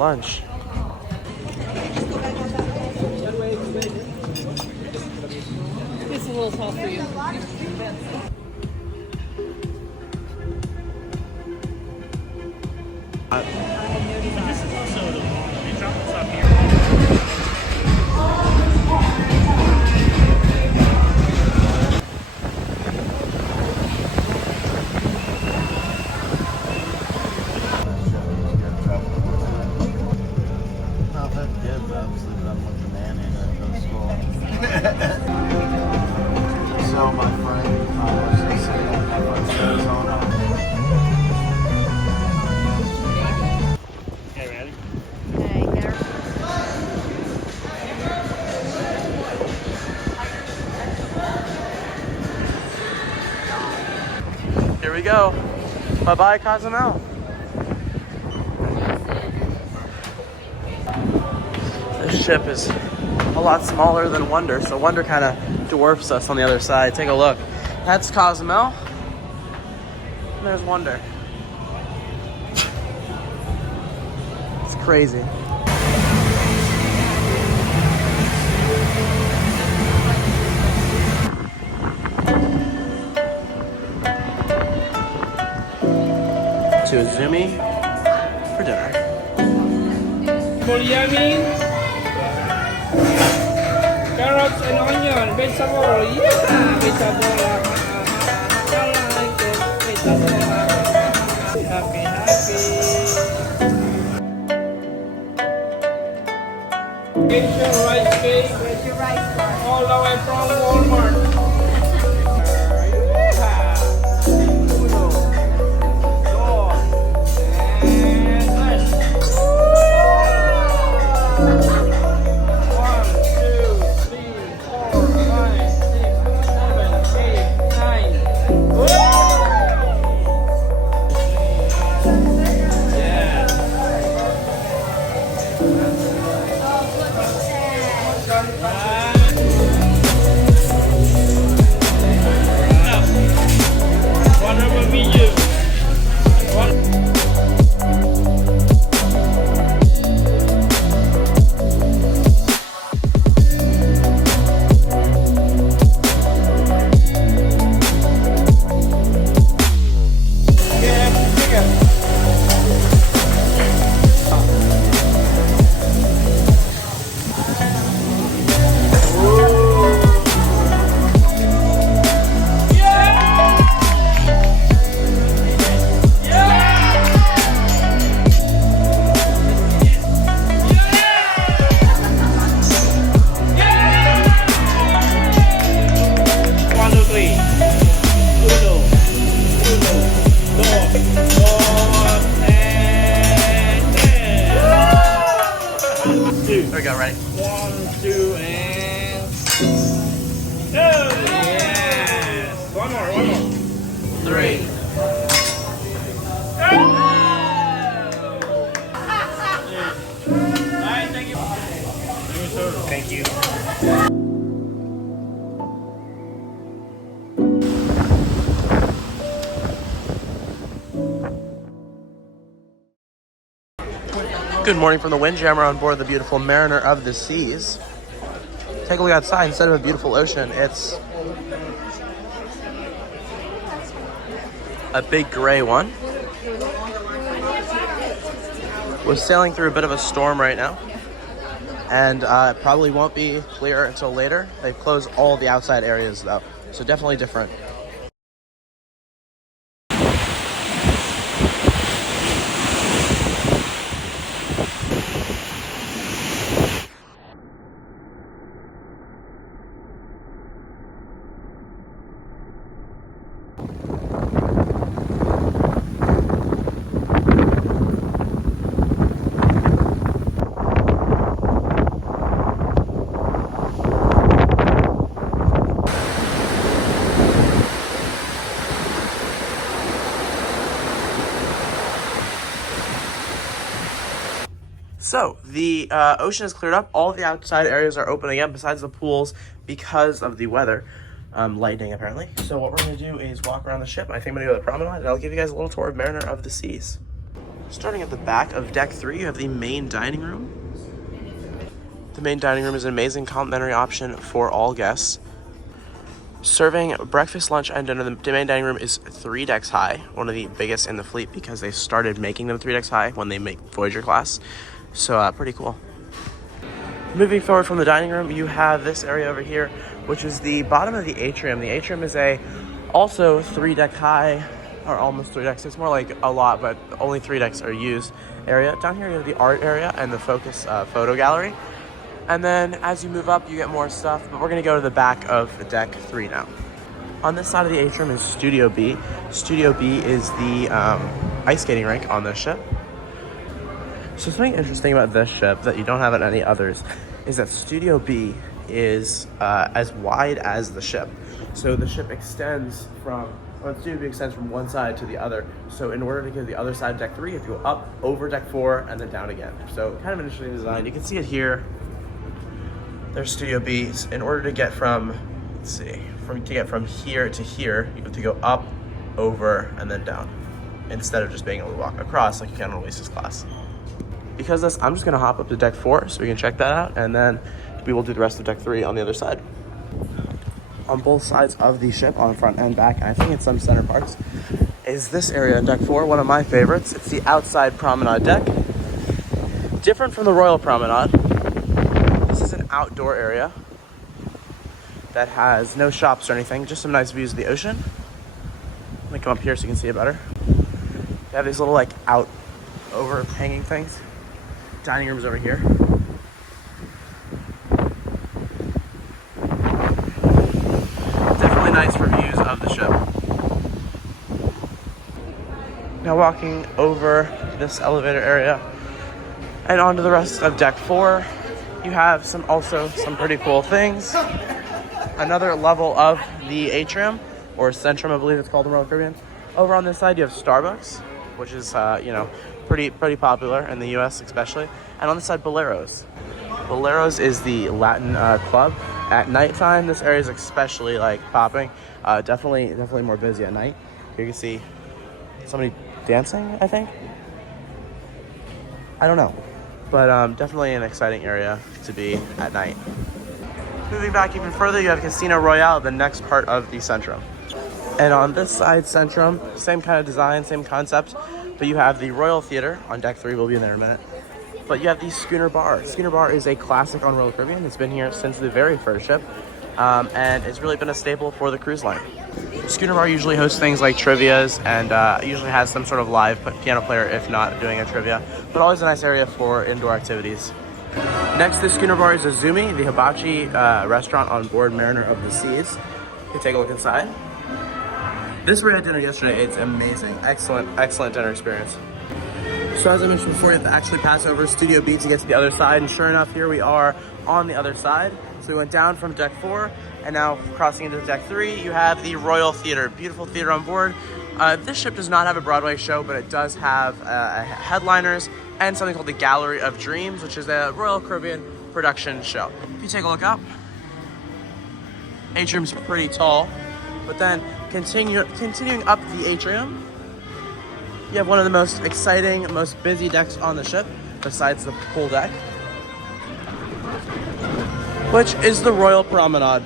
lunch. It's a little tall for you. This is also the one. They drop this off here. So my friend, was just saying that my friend's in Arizona. Okay, ready? Here we go. Bye-bye, Cozumel. This ship is a lot smaller than Wonder, so Wonder kind of dwarfs us on the other side. Take a look. That's Cozumel. And there's Wonder. It's crazy. To Izumi for dinner. Biryani, carrots and onion, vegetable, yeah, vegetable. I like it, vegetable. Happy, Asian rice cake, all the way from Walmart. There we go, ready? 1, 2, and go! Yes! One more. 3. Alright, thank you. Thank you. Good morning from the Windjammer on board the beautiful Mariner of the Seas. Take a look outside. Instead of a beautiful ocean, it's a big gray one. We're sailing through a bit of a storm right now, and it probably won't be clear until later. They've closed all the outside areas though, so definitely different. So the ocean is cleared up. All the outside areas are open again besides the pools because of the weather, lightning apparently. So what we're going to do is walk around the ship. I think I'm going to go to the promenade and I'll give you guys a little tour of Mariner of the Seas. Starting at the back of deck 3, you have the main dining room. The main dining room is an amazing complimentary option for all guests. Serving breakfast, lunch, and dinner, the main dining room is 3 decks high, one of the biggest in the fleet because they started making them 3 decks high when they make Voyager class. So pretty cool. Moving forward from the dining room, you have this area over here, which is the bottom of the atrium. The atrium is also 3 deck high, or almost 3 decks. It's more like a lot, but only 3 decks are used area. Down here you have the art area and the focus photo gallery. And then as you move up, you get more stuff, but we're gonna go to the back of deck 3 now. On this side of the atrium is Studio B. Studio B is the ice skating rink on this ship. So something interesting about this ship that you don't have at any others is that Studio B is as wide as the ship. So the ship extends Studio B extends from one side to the other. So in order to get to the other side of deck 3, you have to go up over deck 4 and then down again. So kind of an interesting design. You can see it here. There's Studio B. In order to get from here to here, you have to go up, over, and then down, instead of just being able to walk across like you can on Oasis class. Because of this, I'm just gonna hop up to deck 4 so we can check that out, and then we will do the rest of deck 3 on the other side. On both sides of the ship, on front and back, I think in some center parts, is this area in deck 4, one of my favorites. It's the outside promenade deck. Different from the Royal Promenade. This is an outdoor area that has no shops or anything, just some nice views of the ocean. Let me come up here so you can see it better. They have these little overhanging things. Dining room's over here. Definitely nice for views of the ship. Now walking over this elevator area and onto the rest of deck 4, you have some pretty cool things. Another level of the atrium, or centrum, I believe it's called in Royal Caribbean. Over on this side, you have Starbucks, which is pretty popular in the U.S. especially. And on this side, Boleros. Boleros is the Latin club. At nighttime, this area is especially popping. Definitely more busy at night. Here you can see somebody dancing, I think. I don't know, but definitely an exciting area to be at night. Moving back even further, you have Casino Royale, the next part of the Centrum. And on this side, Centrum, same kind of design, same concept, but you have the Royal Theater on deck 3, we'll be in there in a minute. But you have the Schooner Bar. Schooner Bar is a classic on Royal Caribbean. It's been here since the very first ship, and it's really been a staple for the cruise line. Schooner Bar usually hosts things like trivias and usually has some sort of live piano player if not doing a trivia, but always a nice area for indoor activities. Next to Schooner Bar is Azumi, the hibachi restaurant on board Mariner of the Seas. You can take a look inside. This we had dinner yesterday. It's amazing. Excellent dinner experience. So as I mentioned before, you have to actually pass over Studio B to get to the other side, and sure enough, here we are on the other side. So we went down from deck 4, and now crossing into deck 3, you have the Royal Theater. Beautiful theater on board. This ship does not have a Broadway show, but it does have headliners and something called the Gallery of Dreams, which is a Royal Caribbean production show. If you take a look up, atrium's pretty tall, but then continuing up the atrium, you have one of the most exciting, most busy decks on the ship, besides the pool deck, which is the Royal Promenade.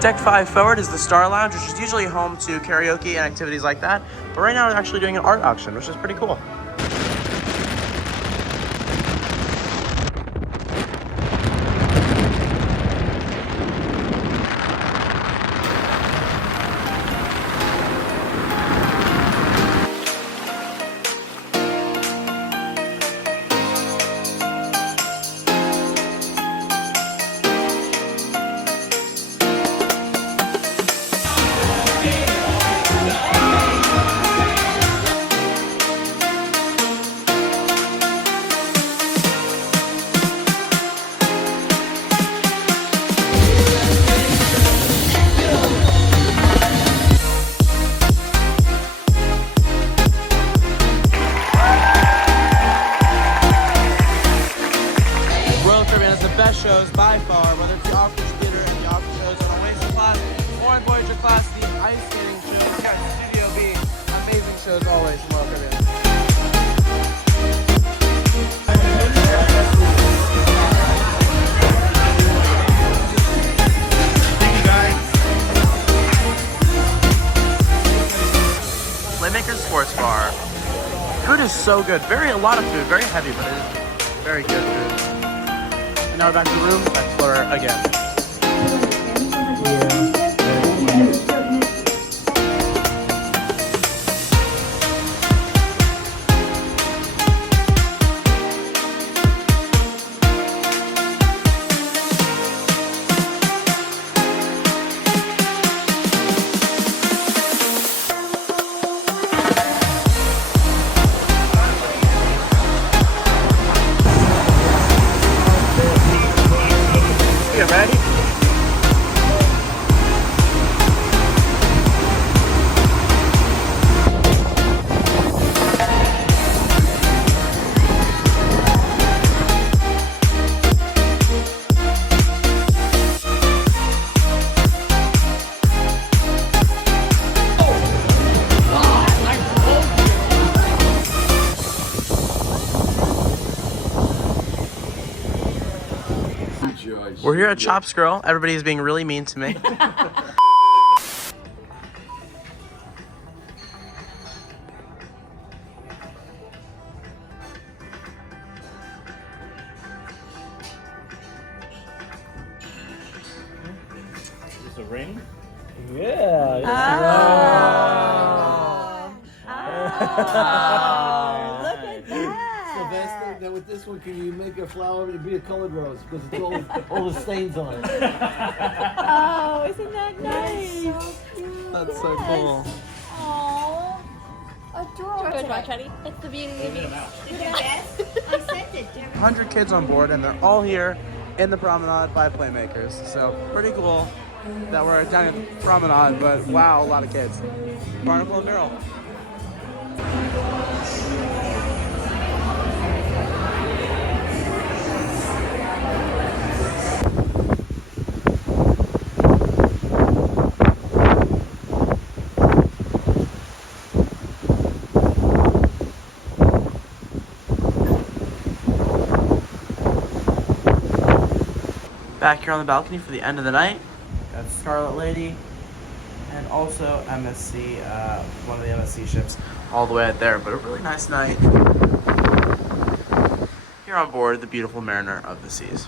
Deck 5 forward is the Star Lounge, which is usually home to karaoke and activities like that. But right now they're actually doing an art auction, which is pretty cool. Voyager class, the ice skating show at Studio B. Amazing shows always from Royal Caribbean. Playmaker Sports Bar. Food is so good. A lot of food. Very heavy, but it is very good food. And now back to the room. Explore again. You ready? We're here at Chops Girl. Everybody is being really mean to me. Is this a ring? Yeah. Look at that. Sylvester, now with this one, can you make a flower to be a colored rose? Because it's all the stains on it. Oh, isn't that nice? So cute. That's so cool. Aww. Adorable. It's the beauty of it. Yes, I sent it. 100 kids on board, and they're all here in the promenade by Playmakers. So pretty cool that we're down in the promenade, but wow, a lot of kids. Barnacle and Merrill. Back here on the balcony for the end of the night, got Scarlet Lady and also MSC, one of the MSC ships all the way out there, but a really nice night here on board the beautiful Mariner of the Seas.